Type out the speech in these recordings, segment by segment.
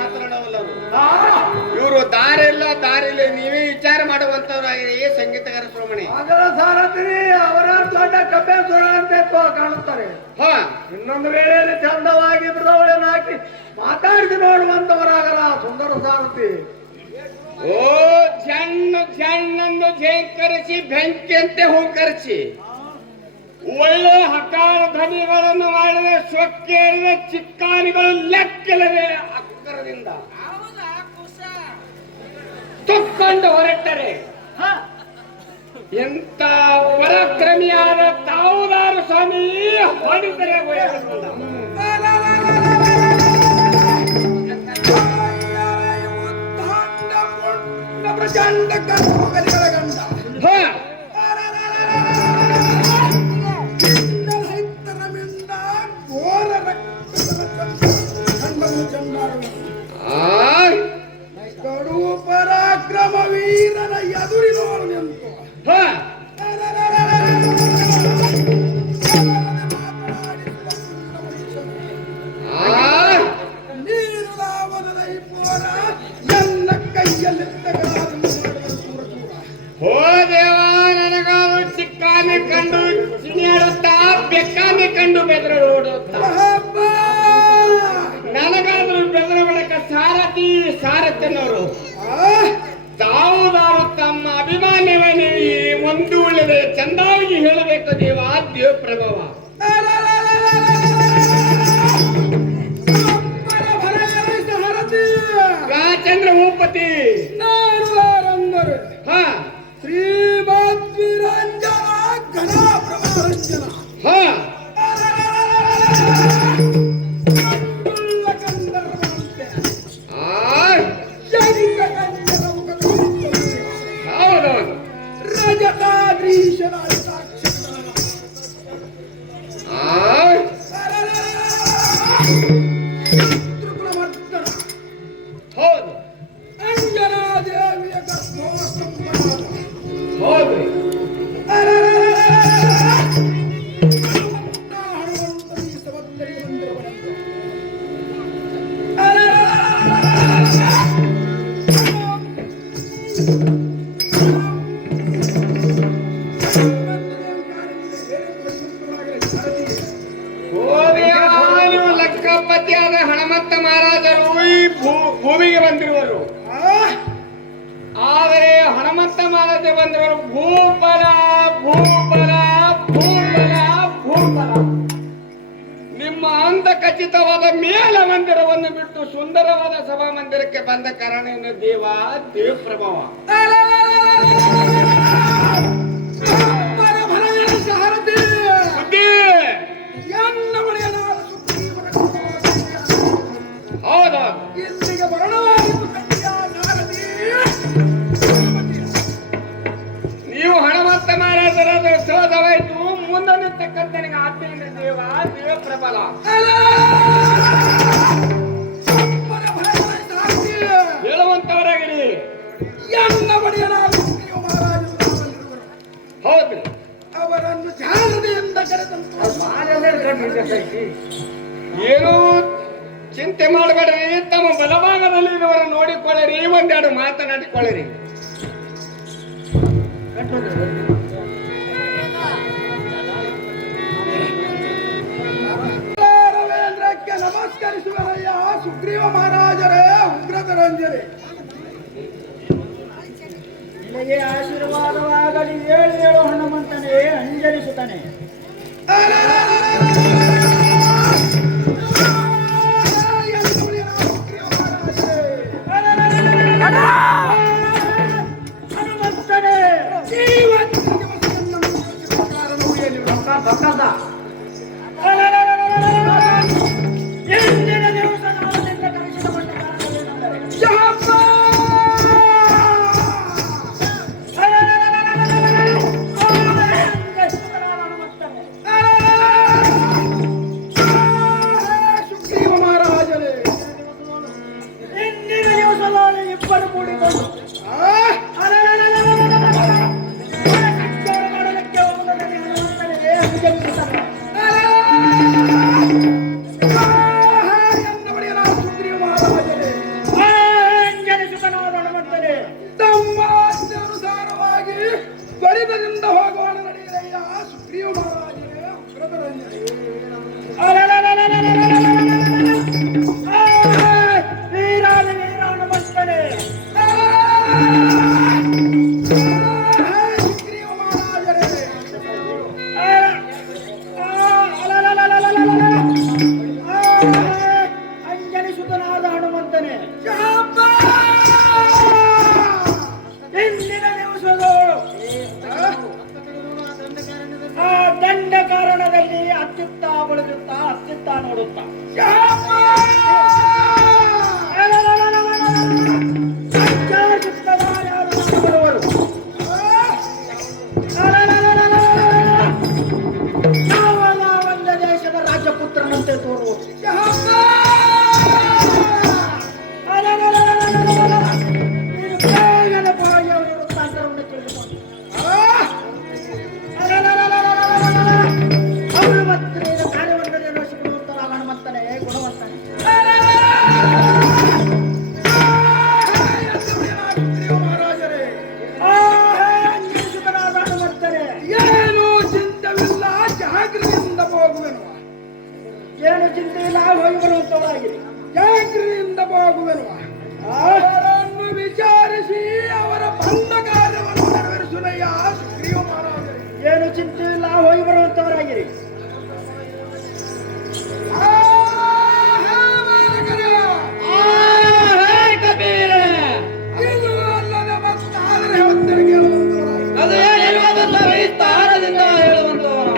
ಮಾತನಾಡವಲ್ಲರು. ಇವರು ದಾರಿಲ್ಲ ನೀವೇ ವಿಚಾರ ಮಾಡುವಂತವರಾಗಿದೆ. ಸಂಗೀತಗಾರ ಶ್ರೋಮಣಿ ಅದರ ಸಾರಥಿ ಅವರ ದೊಡ್ಡ ಕಬ್ಬೇಸುರ ಅಂತ ಕಾಣುತ್ತಾರೆ. ಇನ್ನೊಂದು ವೇಳೆಯಲ್ಲಿ ಚಂದವಾಗಿ ಮೃದವಳನ್ನು ಹಾಕಿ ಮಾತಾಡಿಸಿ ನೋಡುವಂತವರಾಗರ ಸುಂದರ ಸಾರಥಿ. ಓ ಜಣ್ಣಂದು ಜೇಂಕರಿಸಿ ಬೆಂಕಿಯಂತೆ ಹೂಂಕರಿಸಿ ಒಳ್ಳೆ ಹಕಾರ ಧ್ವನಿಗಳನ್ನು ಮಾಡಿದ ಸೊಕ್ಕೇರಿದ ಚಿಕ್ಕಾನಿಗಳು ಲೆಕ್ಕಿಲ್ಲದೆ ಅಕ್ಕರದಿಂದ ತುಕ್ಕೊಂಡು ಹೊರಟರೆ ಎಂತ ಪರಾಕ್ರಮಿಯಾದ ತಾವುದಾರ ಸ್ವಾಮಿ ಹೊಡಿದರೆ ಪ್ರಚಂಡ ಕಲಿಗಳ ಗಂಡ ಘೋರ ಕಡು ಪರಾಕ್ರಮ ವೀರನ ಎದುರಿನೋರು ನಿಂತು ನೀರು ಲಾಭದ ಪೋರ ಎಲ್ಲ ಕೈಯಲ್ಲಿದ್ದ ಹೋ ದೇವ ನನಗಾದ್ರು ಚಿಕ್ಕಾನೆ ಕಂಡು ಚಿಣಿಯಾಡುತ್ತಾ ಬೆಕ್ಕಾನೆ ಕಂಡು ಬೆದರೋಡುತ್ತಾ ನನಗಾದ್ರೂ ಬೆದರ ಬೆಳಕ ಸಾರಥಿನವರು ತಾವುದಾರು ತಮ್ಮ ಅಭಿಮಾನ್ಯವನ್ನೇ ಒಂದು ಉಳಿದೆ ಚಂದಾಗಿ ಹೇಳಬೇಕು ದೇವ ಪ್ರಭಾವ ರಾಜಚಂದ್ರ ಭೂಪತಿ ಶ್ರೀಮದ್ ವಿರಂಜನ ಘನಾಪ್ರಭಾರಂಜನ ರಜತಾದ್ರೀಶನ ತ್ರಿಪುರಮರ್ದನ ಹೌದು ಅಂಜನಾದೇವಿಯ ಹೌದು ಲೆಕ್ಕಪತಿಯಾದ ಹಣಮಂತ ಮಹಾರಾಜರು ಈ ಭೂಮಿಗೆ ಬಂದಿರುವರು. ಆದರೆ ಹಣಮಂತ ಮಹಾರಾಜ ಬಂದಿರುವರು ಭೂಬಲ ಭೂಬಲ ಭೂಬಲ ಭೂಬಲ. ನಿಮ್ಮ ಅಂದ ಖಚಿತವಾದ ಮೇಲ ಮಂದಿರವನ್ನು ಬಿಟ್ಟು ಸುಂದರವಾದ ಸಭಾ ಮಂದಿರಕ್ಕೆ ಬಂದ ಕಾರಣ ದೇವ ಪ್ರಭಾವ ಹೌದಾ ಇಲ್ಲಿಗೆ ಬರಣವಾಗಿದ್ದು ನೀವು ಹಣಮಂತ ಮಹಾರಾಜರಾದ ಸೋದವಾಯ್ತು ಮುಂದನಿರ್ತಕ್ಕಂಥ ನನಗೆ ಆತ್ಮೀಯ ದೇವ ಪ್ರಬಲ ಹೇಳುವಂತವರಾಗಿರಿ. ಹೌದ್ರಿ ಅವರನ್ನು ಜಾಗೃತಿಯಿಂದ ಕರೆದಂತ ಏನು ಚಿಂತೆ ಮಾಡಬೇಡ್ರಿ. ತಮ್ಮ ಬಲಭಾಗದಲ್ಲಿ ಇರುವವರು ನೋಡಿಕೊಳ್ಳಿರಿ, ಒಂದೆರಡು ಮಾತನಾಡಿಕೊಳ್ಳಿರಿ. ರವೀಂದ್ರಕ್ಕೆ ನಮಸ್ಕರಿಸುವರಯ್ಯ ಸುಗ್ರೀವ ಮಹಾರಾಜರೇ ಉಗ್ರಧರಂಜರೇ. ನಿನಗೆ ಆಶೀರ್ವಾದವಾಗಲಿ. ಏಳು ಹನುಮಂತನೇ ಅಂಜಲಿಸುತ್ತಾನೆ. ಹನುಮಂತನೇ ಎಂದಿನ ದಿವಸ ನಾವು ನಿನ್ನ ಕರೆಸಿಕೊಂಡ ಕಾರಣವೇನೆಂದರೆ ನೋಡುತ್ತಾ ಒಂದು ದೇಶದ ರಾಜಪುತ್ರನಂತೆ ತೋರುವುದು. ನೀನು ಬೇಗನೆ ಹೋಗಿ ಅವರ ವೃತ್ತಾಂತರವನ್ನು ತಿಳಿದುಕೊಂಡು ಅವರು ಮತ್ತೆ ಕಾರ್ಯವನ್ನು ನಿರ್ವಹಿಸಿಕೊಳ್ಳುವಂತಹ ಹನುಮಂತನೇ ಗುಣವಂತನೇ. ಮಹಾರಾಜರೇ, ಅಂಜನಿಸುತನಾದ ಹನುಮಂತನೇ, ಏನು ಚಿಂತವಿಲ್ಲ, ಜಾಗ್ರತೆಯಿಂದ ಹೋಗುವೆನು. ಏನು ಚಿಂತೆ ಇಲ್ಲ, ಹೋಗಿ ಬರುವಂತವರಾಗಿದೆ. ಜಾಗ್ರತೆಯಿಂದ ಹೋಗುವೆನು. ಅವರನ್ನು ವಿಚಾರಿಸಿ ಅವರ ಬಂದ ಕಾರ್ಯವನ್ನು ನೆರವೇರಿಸುವಯ್ಯ ಸುಗ್ರೀವ ಮಹಾರಾಜರೇ. ಏನು ಚಿಂತೆ ಇಲ್ಲ, ಹೋಗಿ ಬರುವಂತವರಾಗಿರಿ. ಇದು ಅಲ್ಲದೆ ಮತ್ತಾದರೆ ಹೇಳ್ತಾರೆ ಕೇಳುವಂತವರಾಗಿ. ವಿಸ್ತಾರದಿಂದ ಹೇಳುವಂತವನು.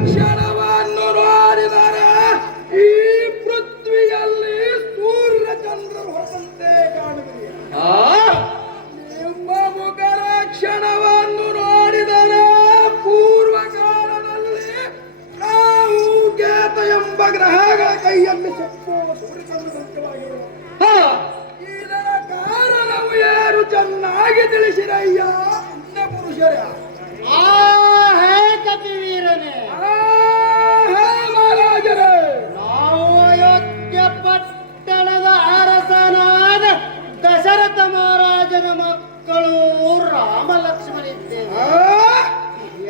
ಕ್ಷಣವನ್ನು ನೋಡಿದರೆ ಈ ಪೃಥ್ವಿಯಲ್ಲಿ ಸೂರ್ಯ ಚಂದ್ರರು ಹೊಸಂತೆ ಕಾಣುತ್ತೀರಿ. ನಿಮ್ಮ ಮುಖರ ಕ್ಷಣವನ್ನು ನೋಡಿದರೆ ಪೂರ್ವ ಕಾಲದಲ್ಲಿ ನಾವು ಕೇತ ಎಂಬ ಗ್ರಹಗಳ ಕೈಯಲ್ಲಿ ಸೊಪ್ಪು ಸೂರ್ಯಚಂದ್ರವಂತವಾಗಿರುವ ಇದರ ಕಾರಣವು ಏನು ಚೆನ್ನಾಗಿ ತಿಳಿಸಿರಯ್ಯ ಪುಣ್ಯ ಪುರುಷರೇ. ಕಪಿವೀರನೇ, ಮಹಾರಾಜರೇ, ನಾವು ಅಯೋಧ್ಯ ಪಟ್ಟಣದ ಅರಸನಾದ ದಶರಥ ಮಹಾರಾಜನ ಮಕ್ಕಳು ರಾಮ ಲಕ್ಷ್ಮಣಿದ್ದೇವೆ.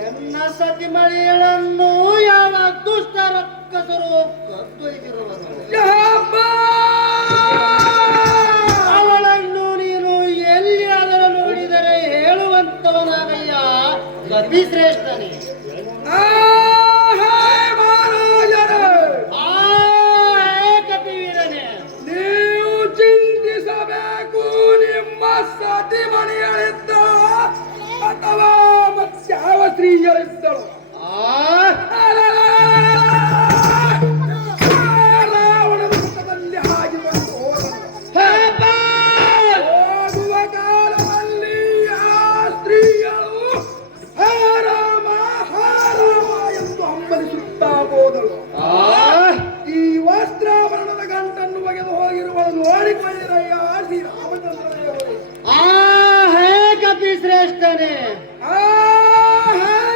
ಎನ್ನ ಸತಿಮಳಿಗಳನ್ನು ಯಾವ ದುಷ್ಟ ರಕ್ಕಸರು ಕದ್ದೊಯ್ದಿರುವರು. ಅವಳನ್ನು ನೀನು ಎಲ್ಲಿಯಾದರೂ ನೋಡಿದರೆ ಹೇಳುವಂತವನಾಗಯ್ಯ ಕಪಿ ಶ್ರೇಷ್ಠನೇ. ಕಪಿವೀರನೇ, ನೀವು ಚಿಂತಿಸಬೇಕು. ನಿಮ್ಮ ಸತಿಮಣಿಯಳಿದ್ದ ಅಥವಾ ಮತ್ಯಾವ ಸ್ತ್ರೀಯಳಿದ್ದಳು. ನೋಡಿಕೊಳ್ಳಿರಯ್ಯ ಶ್ರೀರಾಮಚಂದ್ರ ದೇವರು. ಆ ಹೇ ಕಪಿ ಶ್ರೇಷ್ಠನೇ,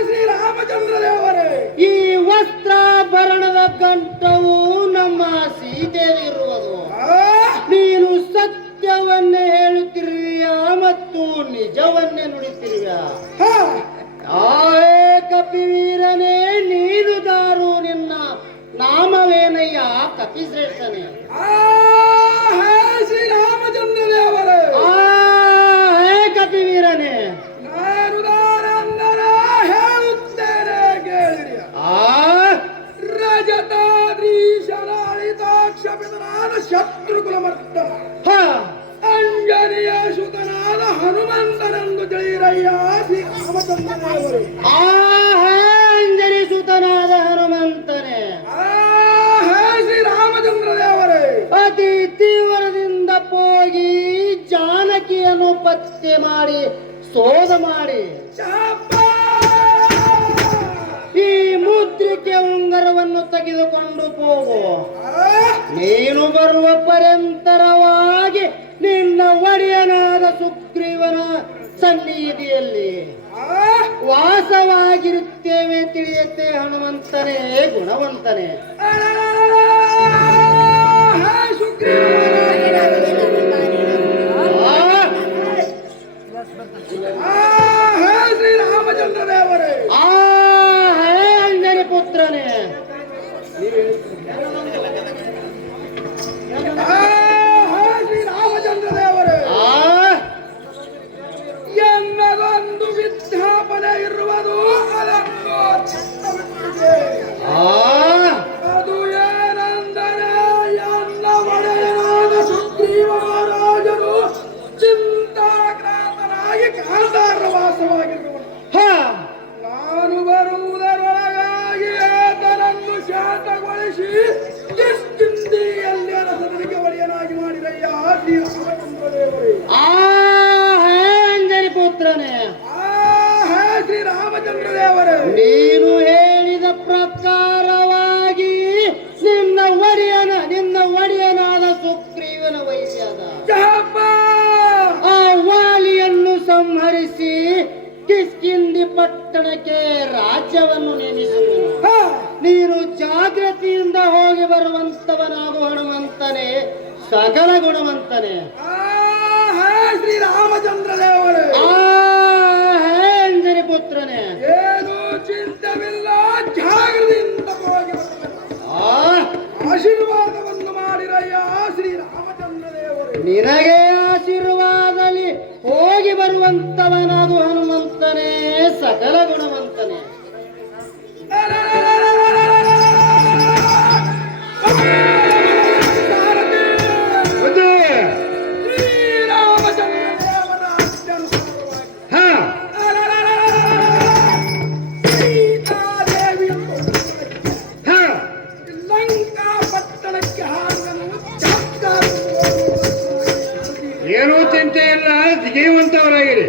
ಶ್ರೀರಾಮಚಂದ್ರ ದೇವರೇ, ಈ ವಸ್ತ್ರಾಭರಣದ ಕಂಠವು ನಮ್ಮ ಸೀತೆಯಲ್ಲಿರುವುದು. ನೀನು ಸತ್ಯವನ್ನೇ ಹೇಳುತ್ತಿರುವಿಯಾ ಮತ್ತು ನಿಜವನ್ನೇ ನುಡಿತಿರುವಿಯಾ? ಹೇ ಕಪಿವೀರನೇ, ನೀನು ದಾರು, ನಿನ್ನ ನಾಮವೇನಯ್ಯ ಕಪಿಶ್ರೇಷ್ಠನೇ? ಶ್ರೀರಾಮಚಂದ್ರ ದೇವರೇ, ಹೇ ಕಪಿವೀರನೇ, ನಾನು ದಾರಂದರ ಹೇಳುತ್ತೇನೆ ಕೇಳಿರಿ. ರಜತಾದ್ರೀಶರಾಳಿತಾಕ್ಷಪಿತನಾದ ಶತ್ರುಕುಲ ಮರ್ದನ ಅಂಜನಿಯ ಸುತನಾದ ಹನುಮಂತನೆಂದು ತಿಳಿರಯ್ಯ ಶ್ರೀರಾಮಚಂದ್ರ ದೇವರು. ಅಂಜನಿ ಸುತನಾದ ಹನುಮಂತನೇ, ಶ್ರೀರಾಮಚಂದ್ರ ದೇವರೇ, ಅತಿ ತೀವ್ರದಿಂದ ಹೋಗಿ ಜಾನಕಿಯನ್ನು ಪತ್ತೆ ಮಾಡಿ ಶೋಧ ಮಾಡಿ ಈ ಮುದ್ರಿಕೆ ಉಂಗರವನ್ನು ತೆಗೆದುಕೊಂಡು ಹೋಗು. ನೀನು ಬರುವ ಪರ್ಯಂತರವಾಗಿ ನಿನ್ನ ಒಡೆಯನಾದ ಸುಗ್ರೀವನ ಸನ್ನಿಧಿಯಲ್ಲಿ ವಾಸವಾಗಿರುತ್ತೇವೆ ತಿಳಿಯುತ್ತೆ ಹನುಮಂತನೇ, ಗುಣವಂತನೇ. ಶ್ರೀರಾಮಚಂದ್ರ ದೇವರೇ, ಹೇ ಅಂಜನಿ ಪುತ್ರನೇ, ಶ್ರೀರಾಮಚಂದ್ರ ದೇವರೇ, ಎನ್ನದೊಂದು ವಿಜ್ಞಾಪನೆ ಇರುವುದು, ಅದನ್ನು ಅದು ಏನೆಂದರೆ ಎನ್ನ ಒಡೆಯನಾದ ಸುಗ್ರೀವ ಮಹಾರಾಜರು ಚಿಂತಾಕ್ರಾಂತನಾಗಿ ಕಾಂತಾರ ವಾಸವಾಗಿರುವನು. ನಾನು ಬರುವುದರೊಳಗಾಗಿ ಆತನನ್ನು ಶಾಂತಗೊಳಿಸಿ ಕಿಷ್ಕಿಂಧೆಯಲ್ಲಿ ಅರಸನಿಗೆ ಒಡೆಯನಾಗಿ ಮಾಡಿರಯ್ಯ ಶ್ರೀರಾಮಚಂದ್ರ ದೇವರೇ. ಅಂಜನಿ ಪುತ್ರನೇ, ಶ್ರೀರಾಮಚಂದ್ರ ದೇವರೇ, ನೀನು ಹೇಳಿದ ಪ್ರಕಾರವಾಗಿ ನಿನ್ನ ಒಡೆಯನಾದ ಸುಗ್ರೀವನ ವೈದ್ಯದ ಆ ವಾಲಿಯನ್ನು ಸಂಹರಿಸಿ ಕಿಷ್ಕಿಂಧಿ ಪಟ್ಟಣಕ್ಕೆ ರಾಜ್ಯವನ್ನು ನೇಮಿಸುವನು. ನೀನು ಜಾಗೃತಿಯಿಂದ ಹೋಗಿ ಬರುವಂತವನಾಗು ಹನುಮಂತನೇ, ಸಕಲ ಗುಣವಂತನೇ. ಶ್ರೀರಾಮಚಂದ್ರ ದೇವರೇ, ಅಂಜನಿ ಪುತ್ರನೇ, ಏನು ಚಿಂತವಿಲ್ಲ, ಜಾಗೃತಿಯಿಂದ ಹೋಗಿ ಆಶೀರ್ವಾದವನ್ನು ಮಾಡಿರಯ್ಯ ಶ್ರೀರಾಮಚಂದ್ರ ದೇವರು. ನಿನಗೆ ಆಶೀರ್ವಾದಲಿ ಹೋಗಿ ಬರುವಂತವನಾಗು ಹನುಮಂತನೇ, ಸಕಲ ಗುಣವಂತನೇ. ಏನೂ ಚಿಂತೆ ಇಲ್ಲ, ಜಿಗೀವಂತವರಾಗಿರಿ.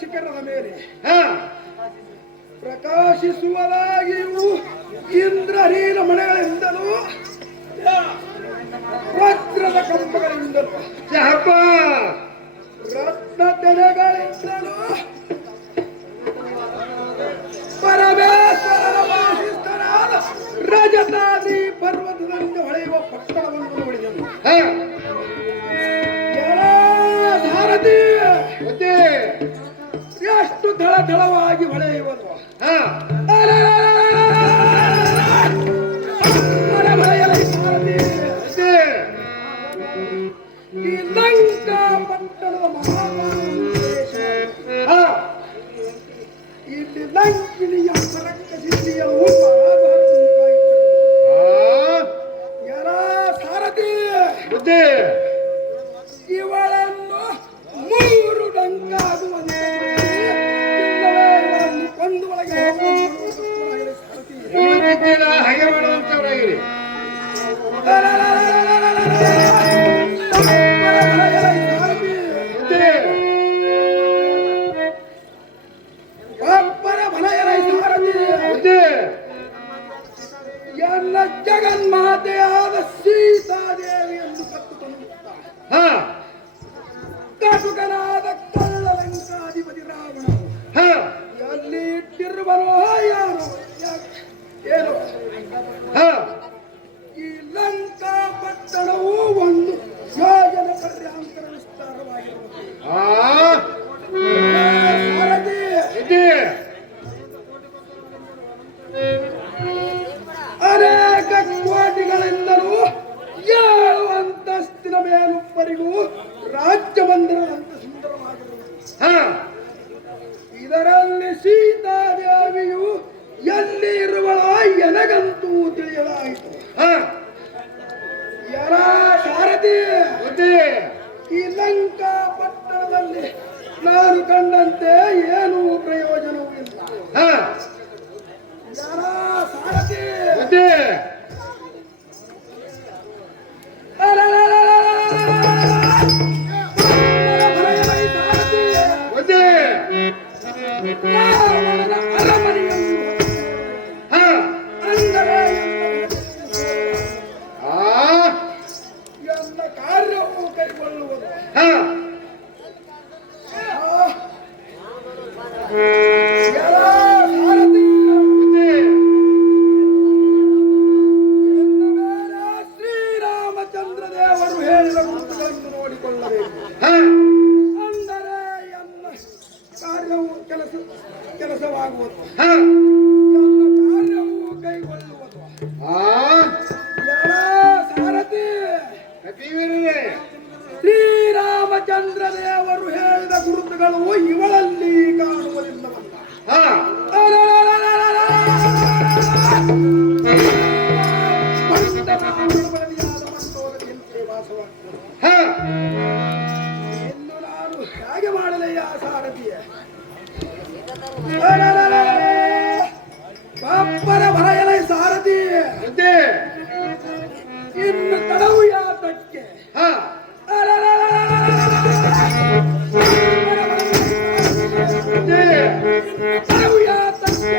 ಶಿಖರದ ಮೇಲೆ ಹಾ ಪ್ರಕಾಶಿಸುವುದಾಗಿಯೂ ಇಂದ್ರಹೀನ ಮನೆಗಳಿಂದಲೂ ವಜ್ರದ ಕಂಬಗಳಿಂದಲೂ ಶಹಬ್ಬ ರತ್ನ ತೆರೆಗಳಿಂದಲೂ ಪರಮೇಶ್ವರನ ವಾಸಿಷ್ಠನಾದ ರಜತಾದ್ರಿ ಪರ್ವತದಂತೆ ಹೊಳೆಯುವ ಪಟ್ಟಣವನ್ನು ನೋಡಿದನು. ಹಾ ಸಾರಥಿ ಮತ್ತೆ ಎಷ್ಟು ಧಳಧಳವಾಗಿ ಹೊಳೆಯುವುದು. ಹಾ ಸಾರಥಿ ಮತ್ತೆ ಈ ಲಂಕಾ ಪಟ್ಟಣದ ಮಹಾದೇಶ ಹಾ ಇಲ್ಲಿ ಲಂಕಿನಿಯ ಪರಕ್ಕಸಿದ್ಧಿಯ ಯಾರ ಸಾರಥಿ ಮತ್ತೆ ಇವಳನ್ನು 3 ಡಂಕಾಗುವಂತೆ ಕೊಂದು ಒಳಗೆ ಹಾಗೆ ಮಾಡುವಂತವರಾಗಿರಿ. ಎಲ್ಲ ಜಗನ್ಮಾತೆಯಾದ ಸೀತಾದೇವಿಯನ್ನು ಕತ್ತುಕೊಳ್ಳುತ್ತಾಳೆ. ಹಾ ಕಟುಕನಾದ ಕಳ್ಳಲಂಕಾಧಿಪತಿ ರಾವಣನು ಹಾ ಎಲ್ಲಿ ಇಟ್ಟಿರುವನೋ ಯಾರು ಏನು ಹಾ ಈ ಲಂಕಾ ಪಟ್ಟಣವು ಒಂದು ಯೋಜನ ಪರ್ಯಾಂತರ ವಿಸ್ತಾರವಾಗಿರುವುದು. ಸಾರಥಿ ಇದೆ ಅನೇಕ ಕೋಟಿಗಳಿಂದಲೂ 7 ಅಂತಸ್ತಿನ ಮೇಲುಪ್ಪರಿಗೂ ರಾಜ್ಯ ಮಂದಿರದಂತೆ ಸುಂದರವಾಗಿರುವುದು. ಹಾ ಇದರಲ್ಲಿ ಸೀತಾದೇವಿಯು ಎಲ್ಲಿ ಇರುವಳೋ ಎನಗಂತೂ ತಿಳಿಯಲಾಯಿತು. ಹಾ ಯರ ಸಾರಥಿ ಮತ್ತೆ ಈ ಲಂಕಾ ಪಟ್ಟಣದಲ್ಲಿ ನಾನು ಕಂಡಂತೆ ಏನೂ ಪ್ರಯೋಜನವೂ ಇಲ್ಲ. ಹಾ ಯರ ಸಾರಥಿ ಮತ್ತೆ ಮತ್ತೆ ಅರಮನೆಯನ್ನು ಹಾ ಅಂದರೆ ಆ ಎಲ್ಲ ಕಾರ್ಯವು ಕೈಗೊಳ್ಳುವುದು. ಹಾ ಎಲ್ಲ ಸಾರಥಿ ಮತ್ತೆ ಶ್ರೀರಾಮಚಂದ್ರ ದೇವರು ಹೇಳಿದ ಗುರುತುಗಳನ್ನು ನೋಡಿಕೊಳ್ಳಬೇಕು. ಹಾ ಅಂದರೆ ಎಲ್ಲ ಕಾರ್ಯವು ಕೆಲಸವಾಗುವುದು. ಹಾ ಎಲ್ಲ ಕಾರ್ಯವು ಕೈಗೊಳ್ಳುವುದು. ಎಲ್ಲ ಸಾರಥಿ ಕಪಿವೀರರೇ ಶ್ರೀರಾಮಚಂದ್ರ ದೇವರು ಹೇಳಿದ ಗುರುತುಗಳು ಇವಳಲ್ಲಿ ಕಾಣುವುದಿಲ್ಲವಲ್ಲ. ಹಾ ಹಾ ಇನ್ನು ನಾನು ಹೇಗೆ ಮಾಡಲೆಯ ಸಾರಥಿಯ ಪಾಪರ ಭರಯಲ ಸಾರಥಿ ಮತ್ತೆ ಇನ್ನು ತಡವು ಯಾತಕ್ಕೆ ಹಾ ಮತ್ತೆ ತಡವು ಯಾತಕ್ಕೆ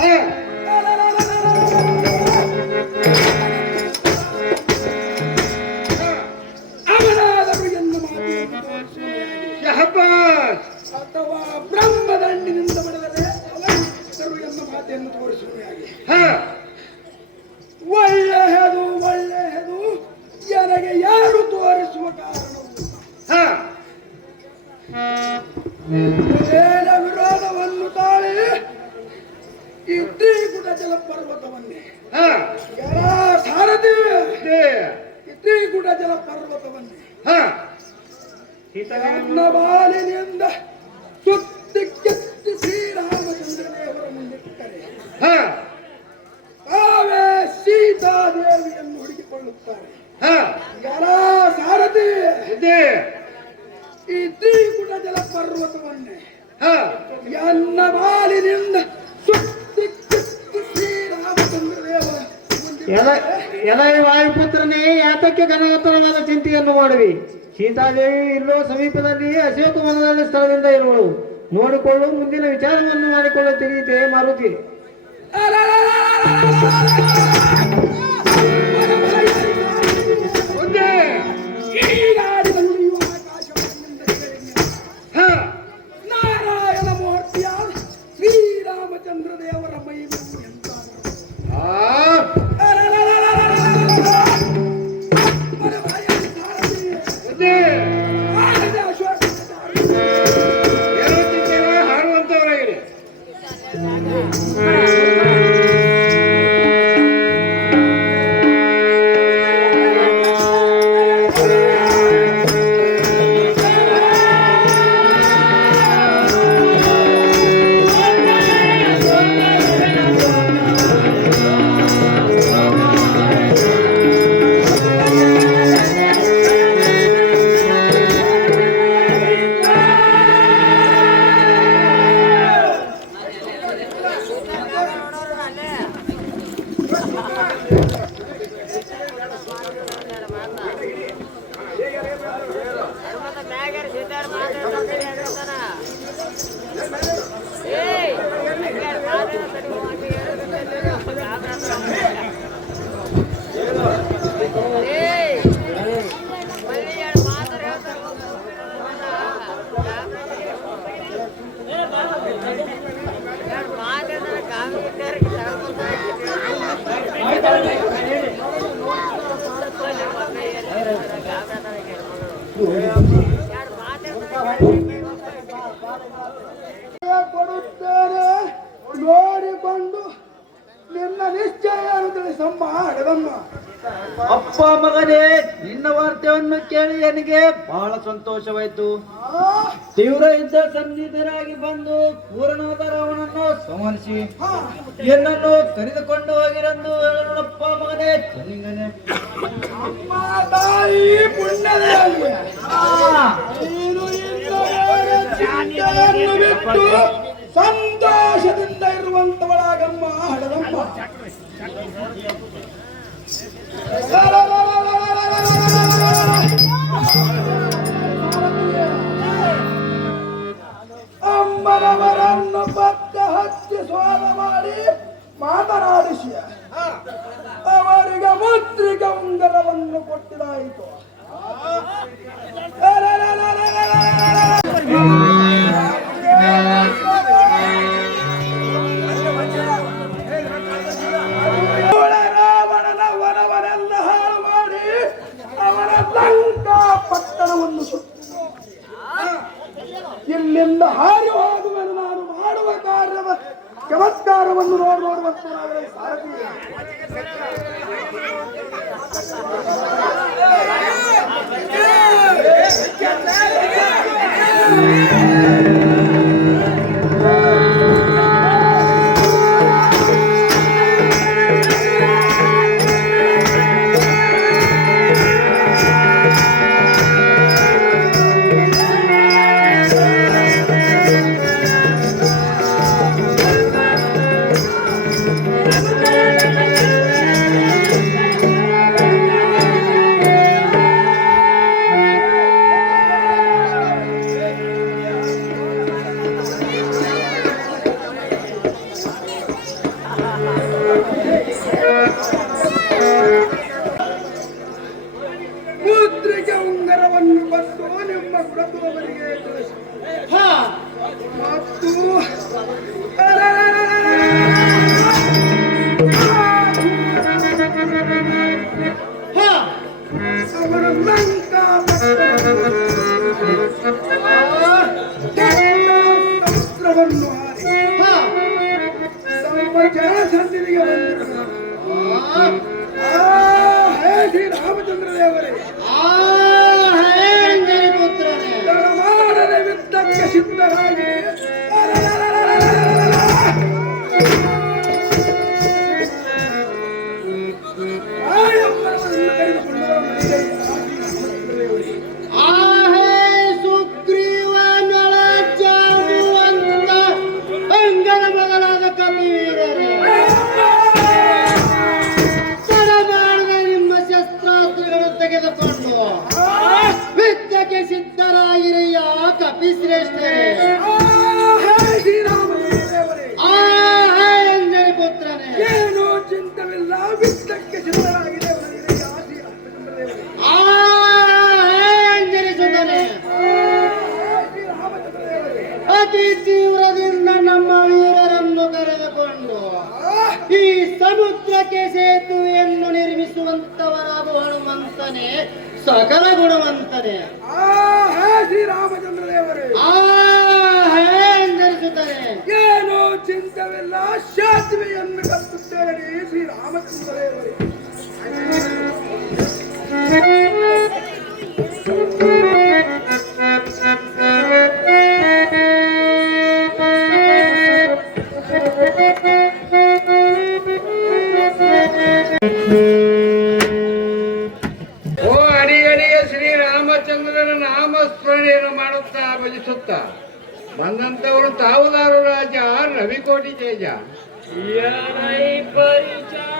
ಹಾ ಅವನಾದರೂ ಎನ್ನ ಮಾತಿಯನ್ನು ತೋರಿಸುವುದಾಗಿ ಶಹಬ್ಬಾಸ್ ಅಥವಾ ಬ್ರಹ್ಮದಂಡಿನಿಂದ ಬಡಿದರೆ ಅವನಾದರೂ ಎನ್ನ ಮಾತೆಯನ್ನು ತೋರಿಸುವುದಾಗಿ ಹಾ ಒಳ್ಳೆಯದು ಒಳ್ಳೆಯದು ನನಗೆ ಯಾರು ತೋರಿಸುವ ಕಾರಣವು ಹಾ ವೇದ ವಿರೋಧವನ್ನು ತಾಳಿ ಈ ತ್ರಿಕುಟ ಜಲ ಪರ್ವತವನ್ನೇ ಹಾ ಯಾರ ಸಾರಥಿ ಮತ್ತೆ ಈ ತ್ರಿಕುಟ ಜಲ ಪರ್ವತವನ್ನೇ ಹಾ ನನ್ನ ಬಾಲಿನಿಂದ ಸುತ್ತಿ ಕೆತ್ತಿ ಶ್ರೀರಾಮಚಂದ್ರ ದೇವರ ಮುಂದಿಟ್ಟರೆ ಹಾ ತಾವೇ ಸೀತಾದೇವಿಯನ್ನು ಹುಡುಕಿಕೊಳ್ಳುತ್ತಾರೆ. ಹಾ ಯಾರ ಸಾರಥಿ ಮತ್ತೆ ಈ ತ್ರಿಕುಟ ಜಲ ಪರ್ವತವನ್ನೇ ಹಾ ಎನ್ನ ಬಾಲಿನಿಂದ ಸುತ್ತಿ ಕೆತ್ತಿ ಶ್ರೀರಾಮಚಂದ್ರ ದೇವರ ಮುಂದಿಟ್ಟರೆ ಎಲೈ ವಾಯುಪುತ್ರನೇ ಯಾತಕ್ಕೆ ಘನವತ್ತರವಾದ ಚಿಂತೆಯನ್ನು ಮಾಡುವಿ? ಸೀತಾದೇವಿ ಇಲ್ಲೋ ಸಮೀಪದಲ್ಲಿ ಅಶೋಕ ವನದಲ್ಲಿ ಸ್ಥಳದಿಂದ ಇರುವಳು. ನೋಡಿಕೊಳ್ಳು, ಮುಂದಿನ ವಿಚಾರವನ್ನು ಮಾಡಿಕೊಳ್ಳು ತಿಳಿಯುತ್ತೆ ಮಾರುತಿ. ನಾರಾಯಣ ಮೂರ್ತಿಯಾದ ಶ್ರೀರಾಮಚಂದ್ರ ದೇವರ ಮೈ ಎಂತ ಹಾರುವಂತವರಾಗಿದೆ. ಕೊಡುತ್ತೇನೆ, ನೋಡಿಕೊಂಡು ನಿನ್ನ ನಿಶ್ಚಯ ತಿಳಿಸಮ್ಮ ಹಡದಮ್ಮ. ಅಪ್ಪ ಮಗನೇ, ನಿನ್ನ ವಾರ್ತೆಯನ್ನು ಕೇಳಿ ನನಗೆ ಬಹಳ ಸಂತೋಷವಾಯಿತು. ತೀವ್ರ ಯುದ್ಧ ಸನ್ನಿಧರಾಗಿ ಬಂದು ಪೂರ್ಣವಾದ ರಾವಣನ್ನು ಸಂಹರಿಸಿ ಎನ್ನನ್ನು ಕರೆದುಕೊಂಡು ಹೋಗಿರಂದು ಹೇಳಪ್ಪ ಮಗನೇ ಚೆನ್ನಿಂಗನೇ. ಅಮ್ಮ ತಾಯಿ ಪುಣ್ಯದಲ್ಲಿ ನೀನು ಚಿಂತೆಯನ್ನು ಬಿಟ್ಟು ಸಂತೋಷದಿಂದ ಇರುವಂತವಳಾಗಮ್ಮ ಹಡದಮ್ಮ. ಅಮ್ಮನವರನ್ನು ಪತ್ತೆ ಹಚ್ಚಿ ಸ್ವಾದ ಮಾಡಿ ಮಾತನಾಡಿಸಿ ಅವರಿಗೆ ಮುದ್ರಿಕೆ ಉಂಗರವನ್ನು ಕೊಟ್ಟಿದಾಯಿತು. ರಾವಣನ ವನವನ್ನೆಲ್ಲ ಹಾಳು ಮಾಡಿ ಅವನ ಲಂಕಾ ಪಟ್ಟಣವನ್ನು ಸುಟ್ಟು ಇಲ್ಲಿಂದ ಹಾರಿ ಹೋಗುವೆನು. ನಾನು ಮಾಡುವ ಕಾರ್ಯದ ಚಮತ್ಕಾರವನ್ನು ನೋಡುವಂತನಾಗಲೇ ಸಾರಥಿ. ಬಂದವನಾದ ಹನುಮಂತನೇ ಸಕಲ ಗುಣವಂತನೇ. ಹೇ ಶ್ರೀರಾಮಚಂದ್ರ ದೇವರೇ, ಎಂದರಿಸುತ್ತಾನೆ. ಏನು ಚಿಂತವಿಲ್ಲ, ಶಾಸ್ತ್ರಿಯನ್ನು ಕತ್ತುತ್ತೇನೆ ಶ್ರೀರಾಮಚಂದ್ರ ದೇವರೇ. ಓ ಅಡಿಗಡಿಗೆ ಶ್ರೀರಾಮಚಂದ್ರನ ನಾಮಸ್ಮರಣೆಯನ್ನು ಮಾಡುತ್ತಾ ಭಜಿಸುತ್ತಾ ಬಂದಂತವರು ತಾವುದಾರು ರಾಜ ರವಿಕೋಟಿ ತೇಜ. ಪರಿಚಾರಿಕಾದೀನ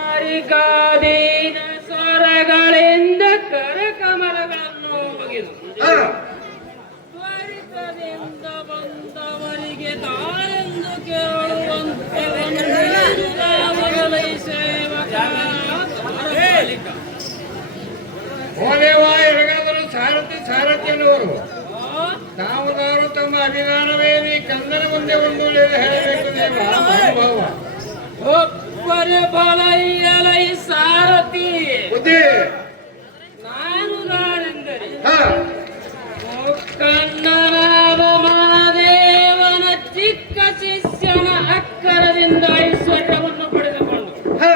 ಸ್ವರಗಳಿಂದ ಕರಕಮಲಗಳನ್ನು ಮುಗಿದು ತ್ವರಿತದಿಂದ ಬಂದವರಿಗೆ ತಾಳೆಂದು ಕೇಳುವಂತೆ ಸೇವಕ. ಓ ದೇವ, ಎಡಗಾದರು ಸಾರಥಿ ಅನ್ನುವರು ತಾವುದಾರು ತಮ್ಮ ಅಭಿಮಾನವೇರಿ ಕಂದನ ಮುಂದೆ ಒಂದು ಹೇಳಬೇಕು ದೇವ. ಅನುಭವ ಒಬ್ಬರೇ ಬಲೈಯಲೈ ಸಾರಥಿ ಬುದ್ಧಿ ನಾನು ನಾನೆಂದರೆ ಹಾ ಕಣ್ಣನಾದ ಮಹಾದೇವನ ಚಿಕ್ಕ ಶಿಷ್ಯನ ಅಕ್ಕರದಿಂದ ಐಶ್ವರ್ಯವನ್ನು ಪಡೆದುಕೊಂಡು ಹಾ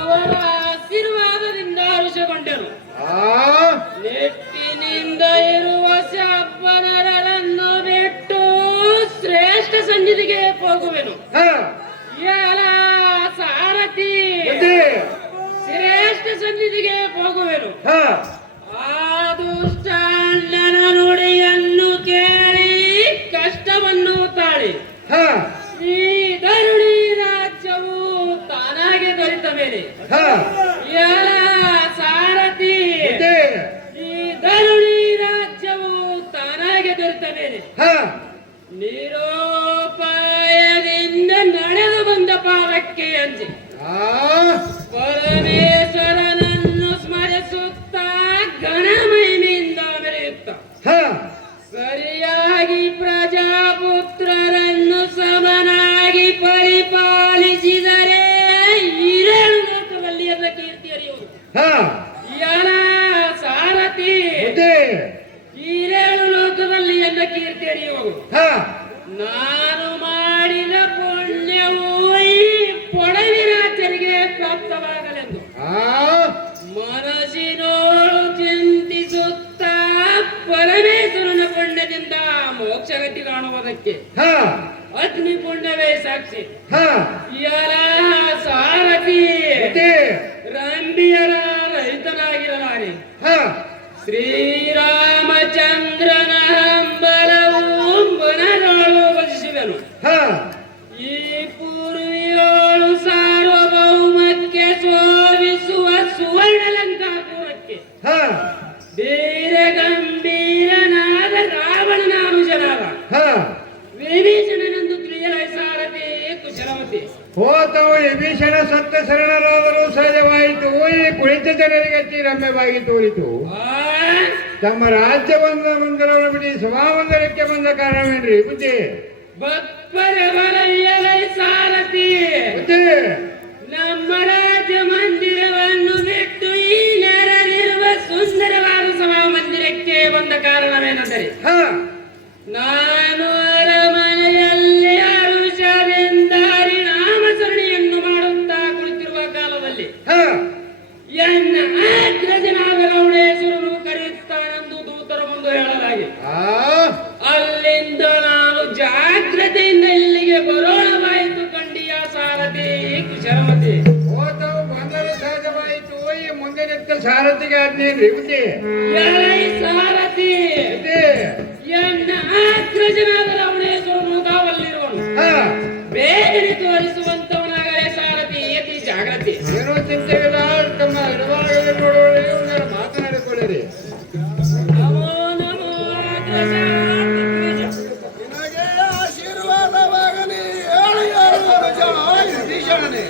ಅವರ ಆಶೀರ್ವಾದದಿಂದ ಹರುಷಗೊಂಡನು. ನೆಟ್ಟಿನಿಂದ ಇರುವ ಶಬ್ಬನರನ್ನು ಬಿಟ್ಟು ಶ್ರೇಷ್ಠ ಸನ್ನಿಧಿಗೆ ಹೋಗುವೆನು. ಎಲ್ಲ ಸಾರಥಿ ಶ್ರೇಷ್ಠ ಸನ್ನಿಧಿಗೆ ಹೋಗುವೆನು. ಆ ದುಷ್ಟಣ್ಣನ ನುಡಿಯನ್ನು ಕೇಳಿ ಕಷ್ಟವನ್ನು ತಾಳಿ ಈ ಧರಣಿ ರಾಜ್ಯವು ತಾನಾಗಿ ದೊರೆತ ಮೇಲೆ ಎಲ್ಲ ಸಾರಥಿ ಈ ಧರಣಿ ರಾಜ್ಯವು ತಾನಾಗಿ ದೊರೆತ ಮೇಲೆ ನಿರೋಪಾಯದಿಂದ ನಡೆದು ಬಂದ ಪಾದಕ್ಕೆ ಅಂಜಿ ಪರಮೇಶ್ವರನನ್ನು ಸ್ಮರಿಸುತ್ತಾ ಘನ ಮಹಿಮೆಯಿಂದ ಮೆರೆಯುತ್ತ ಸರಿಯಾಗಿ ಪ್ರಜಾಪುತ್ರರನ್ನು ಸಮನಾಗಿ ಪರಿಪಾಲಿಸಿದರೆ ಇರೇಳು ಲೋಕದಲ್ಲಿ ಎಲ್ಲ ಕೀರ್ತಿ ಹರಿಯುವುದು. ಯಲ ಸಾರಥಿ ಇರೇಳು ಲೋಕದಲ್ಲಿ ಎಲ್ಲ ಕೀರ್ತಿ ಹರಿಯುವುದು. ನಾನು ಮಾಡಿದ ಪುಣ್ಯವು ಈ ಪೊಡವಿರಾಜರಿಗೆ ಪ್ರಾಪ್ತವಾಗಲೆಂದು ಮನಸ್ಸಿನೋಳು ಚಿಂತಿಸುತ್ತಾ ಪರಮೇಶ್ವರನ ಪುಣ್ಯದಿಂದ ಮೋಕ್ಷಗತಿ ಕಾಣುವುದಕ್ಕೆ ಅಗ್ನಿ ಪುಣ್ಯವೇ ಸಾಕ್ಷಿ. ಯಲ ಸಾರಥಿ ರಂಬಿಯರ ರಹಿತನಾಗಿರಲಾರೆ. ಶ್ರೀರಾಮಚಂದ್ರನ ಹಂಬಲವು ಮನದೊಳು ಭಜಿಸುವೆನು. ಈ ಪೂರ್ವಿಯೋಳು ಸಾರ್ವಭೌಮಕ್ಕೆ ಸೋಲಿಸುವ ಸುವರ್ಣಲಂಕಾಪುರಕ್ಕೆ ಧೀರ ಗಂಭೀರನಾದ ರಾವಣನಾನುಜನಾದ ವಿಭೀಷಣನೆಂದು ತಿಳಿಯಲಾಯಿ ಸಾರಥಿ ಕುಶಲಮತಿ. ಹೋತವು ವಿಭೀಷಣ ಸತ್ತ ಶರಣರಾದರೂ ಸಹಜವಾಯಿತು. ಈ ಕುಳಿತ ಜನರಿಗೆ ಅತಿ ರಮ್ಯವಾಗಿ ತೋರಿತು. ತಮ್ಮ ರಾಜ್ಯ ಮಂದಿರವನ್ನು ಬಿಡಿ ಸಭಾಮಂದಿರಕ್ಕೆ ಬಂದ ಕಾರಣವೇನ್ರಿ ಬುದ್ಧಿ? ಬಪ್ಪರ ಬಲಯ್ಯಲೈ ಸಾರಥಿ ನಮ್ಮ ರಾಜ್ಯ ಮಂದಿರವನ್ನು ಬಿಟ್ಟು ಈ ನೆರಳಿರುವ ಸುಂದರವಾದ ಸಭಾಮಂದಿರಕ್ಕೆ ಬಂದ ಕಾರಣವೇನೆಂದರೆ ನಾನು ಅರಮನೆಯಲ್ಲಿ ಹರುಷದಿಂದ ಹರಿನಾಮ ಸರಣಿಯನ್ನು ಮಾಡುತ್ತಾ ಕುಳಿತಿರುವ ಕಾಲದಲ್ಲಿ ಎನ್ನ ಅಗ್ರಜನಾದ ರೌಡೇಶ್ವರನು ಕರೆಯುತ್ತಾನೆಂದು ದೂತರ ಮುಂದೆ ಹೇಳಲಾಗಿ ಅಲ್ಲಿಂದ ನಾನು ಜಾಗ್ರತೆಯಿಂದ ಇಲ್ಲಿಗೆ ಬರೋಣವಾಯಿತು. ಕಂಡಿಯ ಸಾರಥಿ ಕುಶಲಮತಿ. ಹೋತವು ಬಂದರೆ ಸಹಜವಾಯಿತು. ಈ ಮುಂದೆ ನಿಂತ ಸಾರಥಿಗೆ ಆಜ್ಞೇನ್ರಿ ಬುದ್ಧಿ? ಸಾರಥಿ ಎನ್ನ ಅಗ್ರಜನಾದ ರೌಡೇಶ್ವರನು ಕಾವಲ್ಲಿರುವನು. ಬೇಗನೆ ತೋರಿಸುವಂತವನಾಗಲೇ ಸಾರಥಿ ಅತಿ ಜಾಗ್ರತೆ. ಏನೋ ಚಿಂತೆಯಿಲ್ಲ, ತಮ್ಮ ಎಡಭಾಗದಲ್ಲಿ ನೋಡುವ ಮಾತನಾಡಿಕೊಳ್ಳಿರಿ. ನಮೋ ನಮೋ ಅಗ್ರಜ ನಿನಗೆ ಆಶೀರ್ವಾದವಾಗಲಿ. ಹೇಳು ವಿಭೀಷಣನೇ.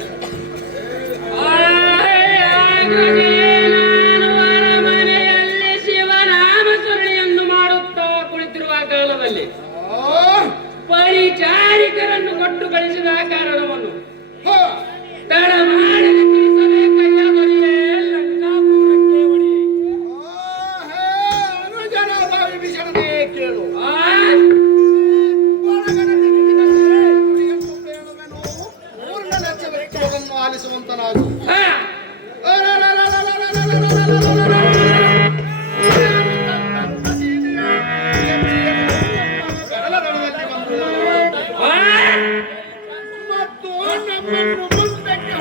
ನಾನು ಅರಮನೆಯಲ್ಲಿ ಶಿವನಾಮ ಮತ್ತು ನಮ್ಮನ್ನು ಮುಂದಕ್ಕೆ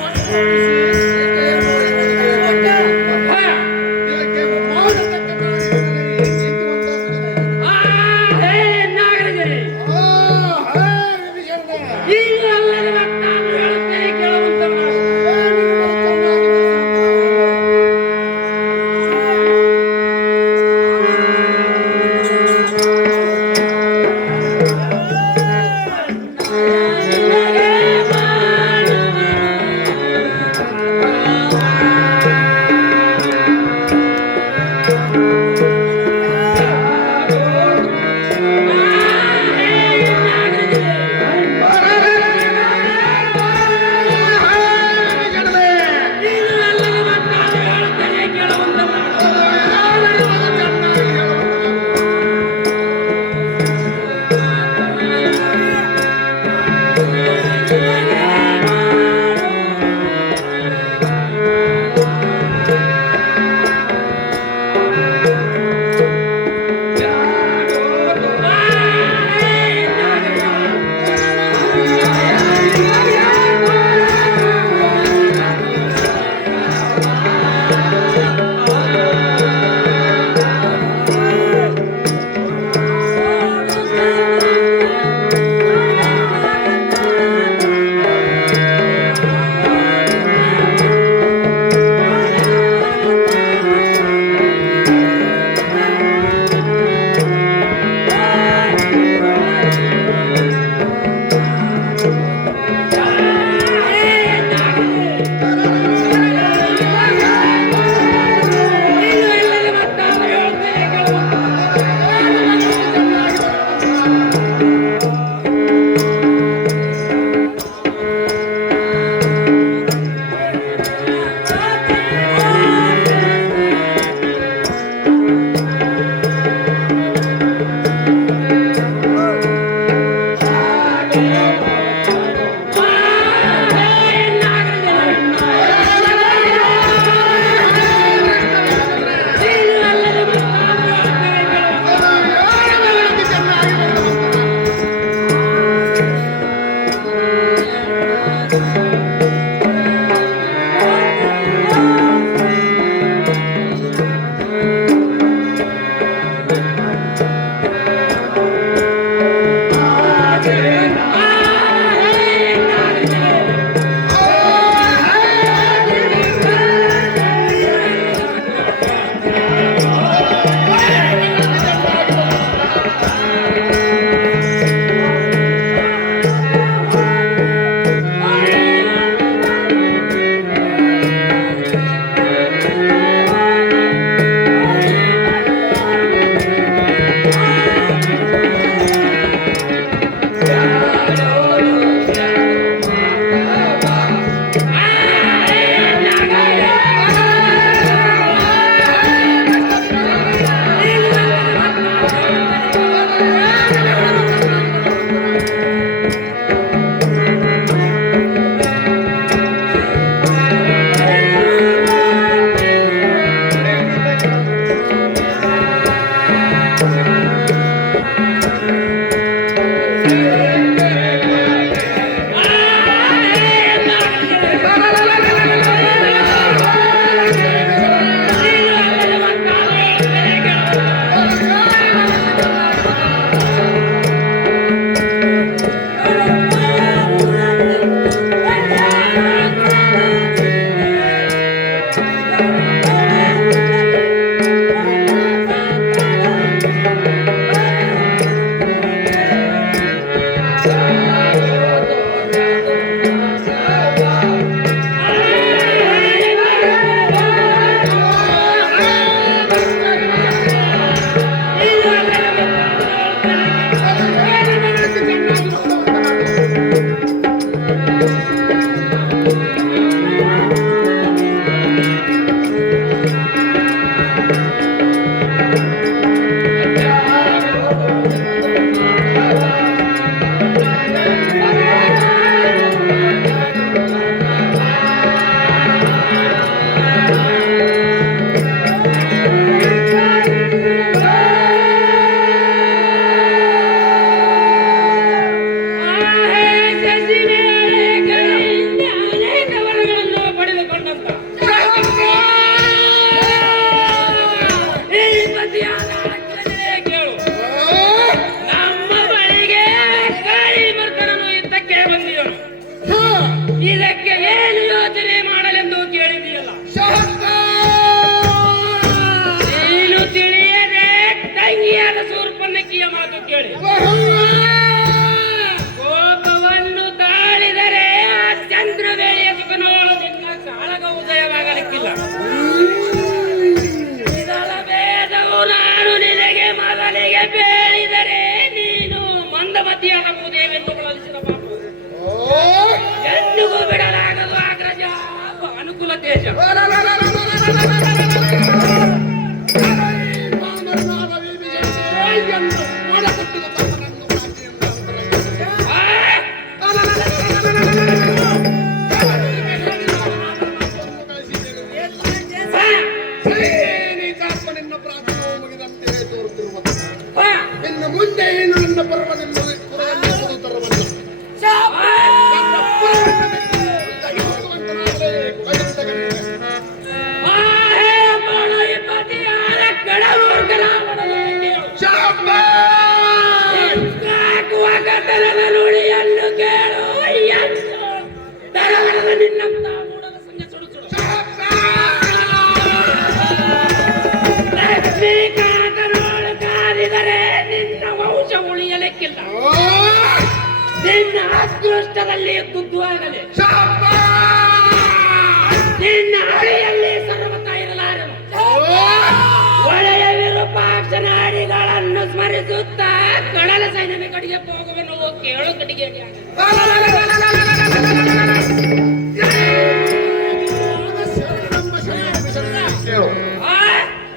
ಸತಿಯಾದ ಭೂದೇವಿಯನ್ನು ಬಳಲಿಸಿದ ಪಾಪ ಎಂದಿಗೂ ಬಿಡಲಾಗದು ಅಗ್ರಜ ಅನುಕೂಲ ದೇಶ. ಇನ್ನು ಮುಂದೆ ಏನು ನನ್ನ ಪರ್ವದಿಂದ ನುಡಿಯನ್ನು ಕೇಳು ನಿನ್ನಂತ ಮೂಡದ ಸಂಜೆ ಸುಡು ಸುಡು ಲಕ್ಷ್ಮೀಕಾಂತನೋಳು ಕಾದಿದರೆ ನಿನ್ನ ವಂಶ ಉಳಿಯಲಿಕ್ಕಿಲ್ಲ. ನಿನ್ನ ಅದೃಷ್ಟದಲ್ಲಿ ಕುಗ್ಗುವಾಗಲೇ ನಿನ್ನ ಅಳಿಯಲ್ಲಿ ಸರ್ವತ ಇರಲಾರನು. ಒಳೆಯ ವಿರೂಪಾಕ್ಷನ ಅಡಿಗಳನ್ನು ಸ್ಮರಿಸುತ್ತಾ ಕಡಲ ಸೈನ್ಯದ ಕಡೆಗೆ ಹೋಗುವೆನು. ಕೇಳು ಕಡೆಗೆ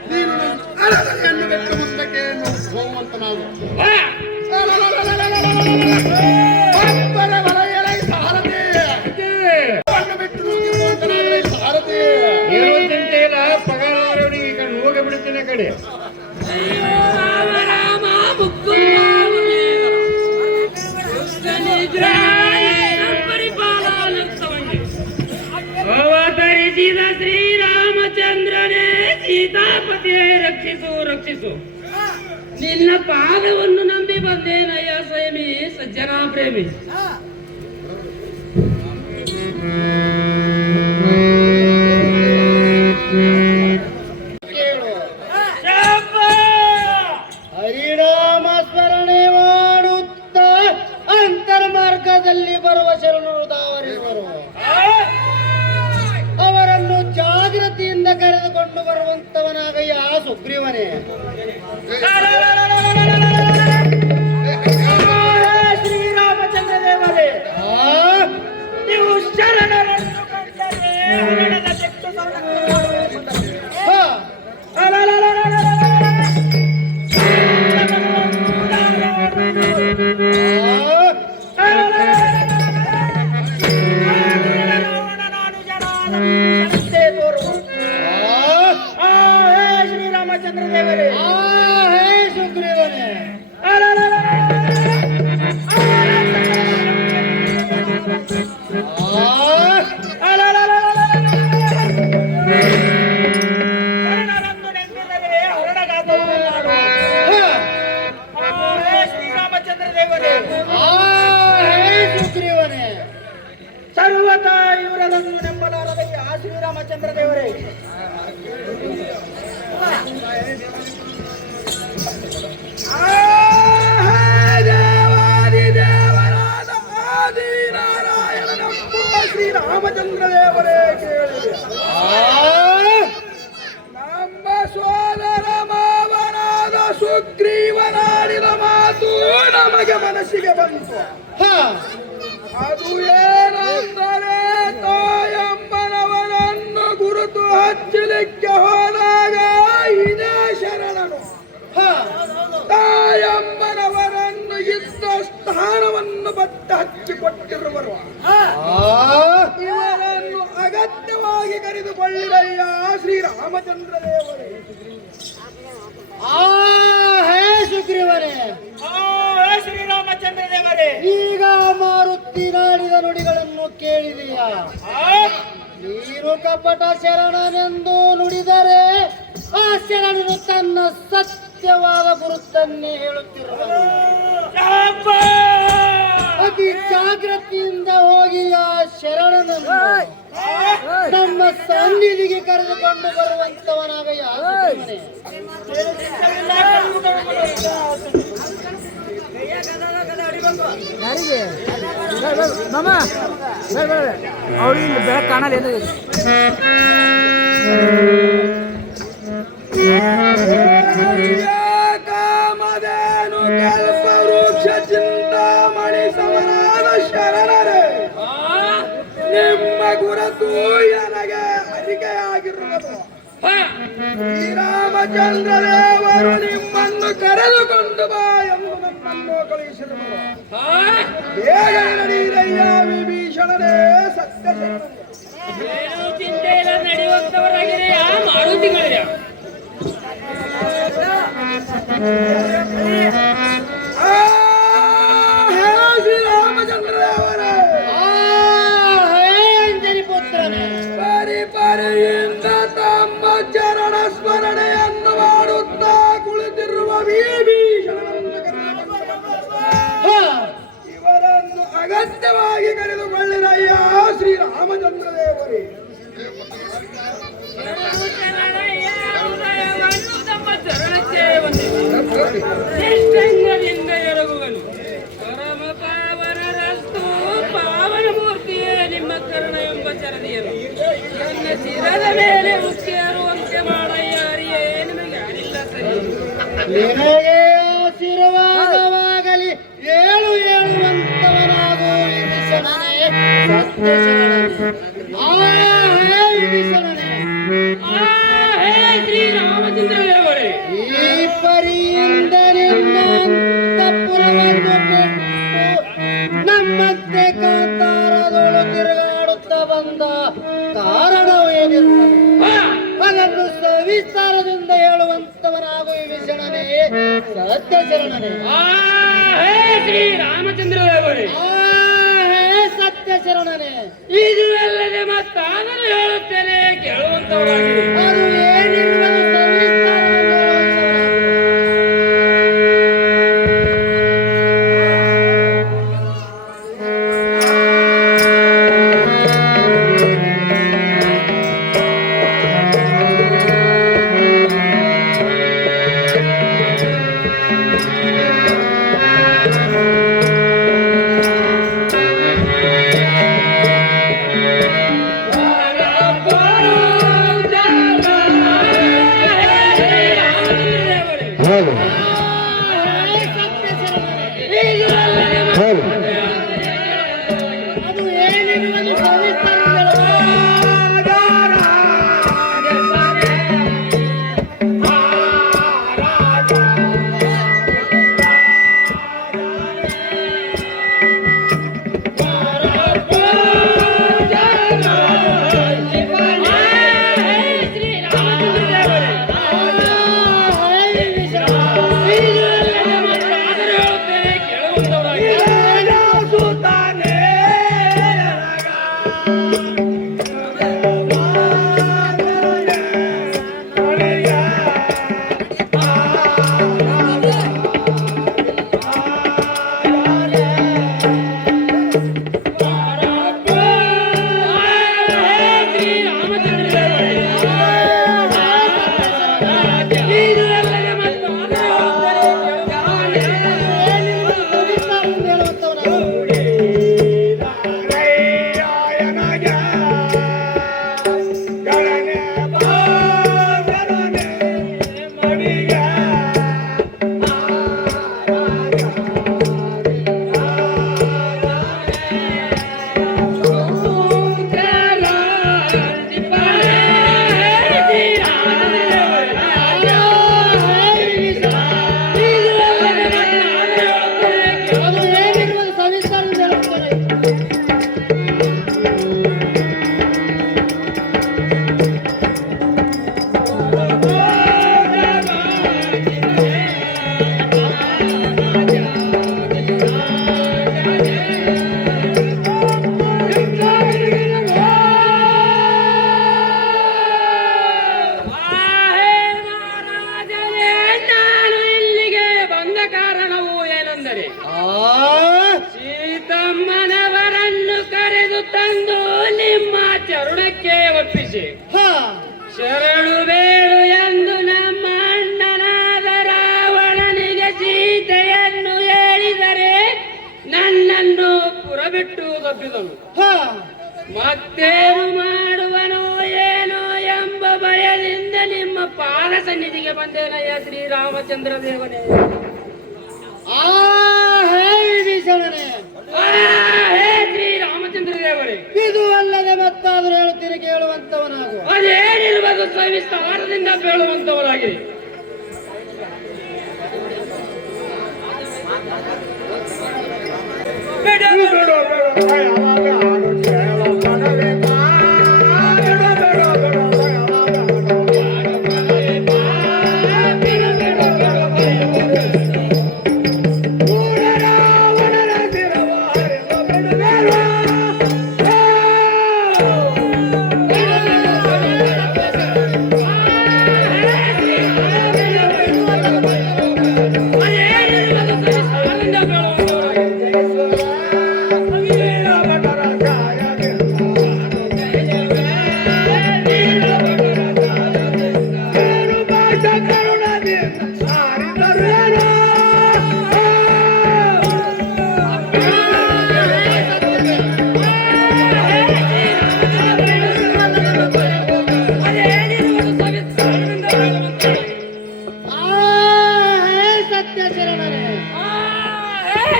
ನೀನು ಅರಸನೆಯನ್ನು ಬೆಟ್ಟ ಮುಂದಕ್ಕೆ ಹೋಗುವಂತ ನಾವು ಒಬ್ಬರ ವಲಯಲೈ ಸಾರಥಿ ಬಿಟ್ಟು ಹೋಗುವಂತನಾಗಲೈ ಸಾರಥಿ ಏನು ಚಿಂತೆ ಇಲ್ಲ, ಪಗಾರವರಿಗೆ ಈಗ ಹೋಗಿಬಿಡ್ತೀನಿ ಕಡೆ. ರಾಮ ಮುಕ್ಕುಂದ ಅವತರಿಸಿದ ಶ್ರೀರಾಮಚಂದ್ರನೇ ಸೀತಾಪತಿಯೇ ರಕ್ಷಿಸು ರಕ್ಷಿಸು. ನಿನ್ನ ಪಾದವನ್ನು ನಂಬಿ ಬಂದೇನಯ್ಯ ಸ್ವಯಮಿ ಸಜ್ಜನ ಪ್ರೇಮಿ. ಹರಿನಾಮ ಸ್ಮರಣೆ ಮಾಡುತ್ತ ಅಂತರ್ಮಾರ್ಗದಲ್ಲಿ ಬರುವ ಶರಣರು ದಾವರಿರುವರು. ಅವರನ್ನು ಜಾಗೃತಿಯಿಂದ ಕರೆದುಕೊಂಡು ಬರುವಂತವನಾಗಯ್ಯ ಸುಗ್ರೀವನೇ. ಶ್ರೀರಾಮಚಂದ್ರ ದೇವರೇ, ನೀವು ಶರಣರನ್ನು ಕಂಡರೆ ಹರಣದ ಶಕ್ತಿ ಶ್ರೀರಾಮಚಂದ್ರ ದೇವರೇ, ಹೇ ಸುಗ್ರೀವನೇ, ಶ್ರೀರಾಮಚಂದ್ರ ದೇವರೇ, ಸುಗ್ರೀವನೇ, ಸರ್ವತಾ ಇವರನ್ನು ನೆಂಬಲಾರದಯ್ಯ ಶ್ರೀರಾಮಚಂದ್ರ ದೇವರೇ. ದೇವಾದಿದೇವರಾದ ಆದಿನಾರಾಯಣನ ಶ್ರೀರಾಮಚಂದ್ರ ದೇವರೇ ಕೇಳಿದೆ. ನಮ್ಮ ಸೋದರ ಮಾವನಾದ ಸುಗ್ರೀವನಾಡಿದ ಮಾತು ನಮಗೆ ಮನಸ್ಸಿಗೆ ಬಂತು. ಅದು ಏನೆಂದರೆ, ತಾಯಮ್ಮನವನನ್ನು ಗುರುತು ಹಚ್ಚಲಿಕ್ಕೆ ಹೋದಾಗ ಇದೇ ಶರಣನು ತಾಯಮ್ಮನವರನ್ನು ಇದ್ದ ಸ್ಥಾನವನ್ನು ಬಟ್ಟ ಹಚ್ಚಿಕೊಟ್ಟಿರುವರು. ಇವರನ್ನು ಅಗತ್ಯವಾಗಿ ಕರೆದುಕೊಳ್ಳಿದಯ್ಯ ಶ್ರೀರಾಮಚಂದ್ರ ದೇವರೇ. ಹೇ ಸುಗ್ರೀವನೇ, ಶ್ರೀರಾಮಚಂದ್ರ ದೇವರೇ, ಈಗ ಮಾರುತಿ ನಾಡಿದ ನುಡಿಗಳನ್ನು ಕೇಳಿದೆಯಾ? ನೀನು ಕಪಟ ಶರಣನೆಂದು ನುಡಿದರೆ ಆ ಶರಣನು ತನ್ನ ಸತ್ಯವಾದ ಗುರುತನ್ನೇ ಹೇಳುತ್ತಿರುವನು. ಅತಿ ಜಾಗೃತಿಯಿಂದ ಹೋಗಿ ಆ ಶರಣನನ್ನು ನಮ್ಮ ಸನ್ನಿಧಿಗೆ ಕರೆದುಕೊಂಡು ಬರುವಂತವನಾಗಯ್ಯ ಯಾರಿಗೆ ಮಾಮ ಅವ್ರಿಂದ ಬೆಳಕು ಕಾಣಲ್ಲ ಏನಾಗಿದೆ. ಕಾಮಧೇನು ಕಲ್ಪ ವೃಕ್ಷ ಚಿಂತ ಶ್ರೀರಾಮಚಂದ್ರ ದೇವರು ನಿಮ್ಮನ್ನು ಕರೆದುಕೊಂಡು ಬಾ ಎಂದು ನಮ್ಮನ್ನು ಕಳುಹಿಸಿದರು. ಬೇಗ ನಡೆಯಿರಯ್ಯ ವಿಭೀಷಣನೇ ಸತ್ಯ ಏನು ಚಿಂತೆ ಇಲ್ಲ, ನಡೆಯುವಂತವರಾಗಿರೆಯ ಮಾರುತಿಗಳಿರ. ಶ್ರೀರಾಮಚಂದ್ರ ದೇವರೇ, ಅಂಜನಿ ಪುತ್ರನೇ, ಪರಿಪರಿಯಿಂದ ತಮ್ಮ ಚರಣ ಸ್ಮರಣೆಯನ್ನು ಮಾಡುತ್ತಾ ಕುಳಿತಿರುವ ವಿಭೀಷಣನನ್ನು ಇವರನ್ನು ಅಗತ್ಯವಾಗಿ ಕರೆದುಕೊಳ್ಳಿರಯ್ಯ ಶ್ರೀರಾಮಚಂದ್ರ ದೇವರೇ. ತಮ್ಮ ಚರಣಕ್ಕೆ ಶ್ರೇಷ್ಠಂಗದಿಂದ ಎರಗುವನು. ಪರಮ ಪಾವನರಸ್ತು ಪಾವನ ಮೂರ್ತಿಯೇ ನಿಮ್ಮ ಕರ್ಣ ಎಂಬ ಚರದಿಯರು. ನನ್ನ ಶಿರದ ಮೇಲೆ ಮುಖ್ಯ ಅರುವಂತೆ ಮಾಡಯ್ಯ ಹರಿಯೇ, ನಿಮಗೆ ಯಾರಿಲ್ಲ ಸರಿ. ನಿನಗೆ ಆಶೀರ್ವಾದವಾಗಲಿ. ಏಳು ಏಳುವಂತವನಾಗು ವಿಭೀಷಣನೇ, ಸತ್ಯ ಶರಣನೇ. ಹೇ ವಿಭೀಷಣನೇ, ಹೇ ಶ್ರೀರಾಮಚಂದ್ರ ದೇವರೇ, ಈ ಪರಿಯಿಂದ ನಿನ್ನ ಅಂತಃಪುರವನ್ನು ಬಿಟ್ಟು ನಮ್ಮಂತೆ ಕಾಂತಾರದೊಳು ತಿರುಗಾಡುತ್ತಾ ಬಂದ ಕಾರಣವೇನೆಂದರೆ ಅದನ್ನು ಸವಿಸ್ತಾರದಿಂದ ಹೇಳುವಂತವನಾಗು ವಿಭೀಷಣನೇ, ಸತ್ಯ ಶರಣನೇ. ಹೇ ಶ್ರೀರಾಮಚಂದ್ರ ದೇವರೇ, ಹೇ ಸತ್ಯ ಶರಣನೇ. ಇದು ಅಲ್ಲದೆ ಮತ್ತಾದರೂ ಹೇಳುತ್ತೇನೆ, ಕೇಳುವಂತವರಾಗಿ. ಅದು ಏನೆಂಬುದು ಸವಿಸ್ತಾರದಿಂದ ಹೇಳುವಂತವನಾಗು. ಅದು ಏನೆಂಬುದು ಸವಿಸ್ತಾರದಿಂದ ತಂದು ನಿಮ್ಮ ಚರುಣಕ್ಕೆ ಒಪ್ಪಿಸಿ ಶರಣು ಬೇಡು ಎಂದು ನಮ್ಮ ಅಣ್ಣನಾದ ರಾವಣನಿಗೆ ಸೀತೆಯನ್ನು ಹೇಳಿದರೆ ನನ್ನನ್ನು ಪುರಬಿಟ್ಟು ತಪ್ಪಿದನು. ಮತ್ತೇನು ಮಾಡುವನೋ ಏನೋ ಎಂಬ ಭಯದಿಂದ ನಿಮ್ಮ ಪಾದ ಸನ್ನಿಧಿಗೆ ಬಂದೇನಯ್ಯ ಶ್ರೀರಾಮಚಂದ್ರ ದೇವನೇ. ಹೇ ವಿಭೀಷಣನೇ, ಹೇ ಶ್ರೀರಾಮಚಂದ್ರ ದೇವರೇ. ಇದು ಅಲ್ಲದೆ ಮತ್ತಾದರೂ ಹೇಳುತ್ತೀನಿ ಕೇಳುವಂತವನಾಗು. ಅದೇನಿರುವುದು ಸವಿಸ್ತಾರದಿಂದ ಬೇಳುವಂತವರಾಗಿ. ಬೇಡ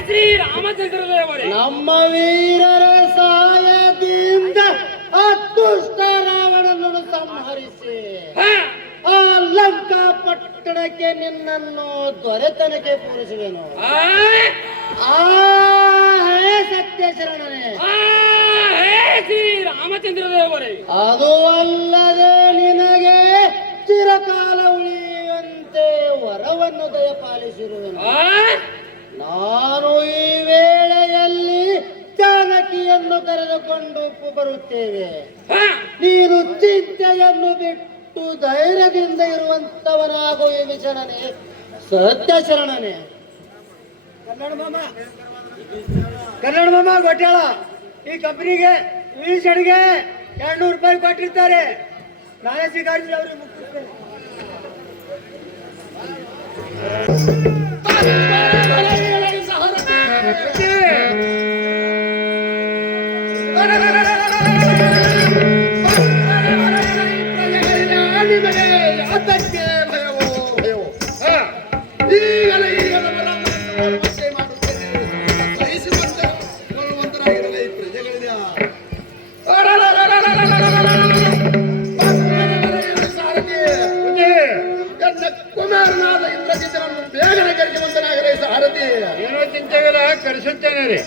ಶ್ರೀರಾಮಚಂದ್ರ ದೇವರೇ. ನಮ್ಮ ವೀರರ ಸಹಾಯದಿಂದ ಅದುಷ್ಟ ರಾವಣನನ್ನು ಸಂಹರಿಸಿ ಆ ಲಂಕಾ ಪಟ್ಟಣಕ್ಕೆ ನಿನ್ನನ್ನು ದೊರೆತನಕ್ಕೆ ಪೂರೈಸುವೆನು. ಹೇ ಸತ್ಯ ಶರಣನೇ. ಶ್ರೀರಾಮಚಂದ್ರ ದೇವರೇ. ಅದು ಅಲ್ಲದೆ ನಿನಗೆ ಚಿರಕಾಲ ಉಳಿಯುವಂತೆ ವರವನ್ನು ದಯಪಾಲಿಸಿರುವೆನು. ನಾನು ಈ ವೇಳೆಯಲ್ಲಿ ಜಾನಕಿಯನ್ನು ಕರೆದುಕೊಂಡು ಬರುತ್ತೇವೆ. ನೀನು ಚಿಂತೆಯನ್ನು ಬಿಟ್ಟು ಧೈರ್ಯದಿಂದ ಇರುವಂತವನಾಗು ವಿಭೀಷಣನೇ, ಸತ್ಯ ಶರಣನೇ. ಕನ್ನಡ ಮಾಮ ಗೊಟ್ಟಾಳ ಈ ಕಂಪನಿಗೆ ವಿಭೀಷಣಿಗೆ 200 ರೂಪಾಯಿ ಕೊಟ್ಟಿರ್ತಾರೆ. ನಾನೇ ಸ್ವೀಕರಿಸಿ ಅವ್ರಿಗೆ ಮುಗಿಸ್ತೇನೆ. ಏನೋ ಚಿಂತೆಗಳ ಕರೆಸುತ್ತೇನೆ ರೀ.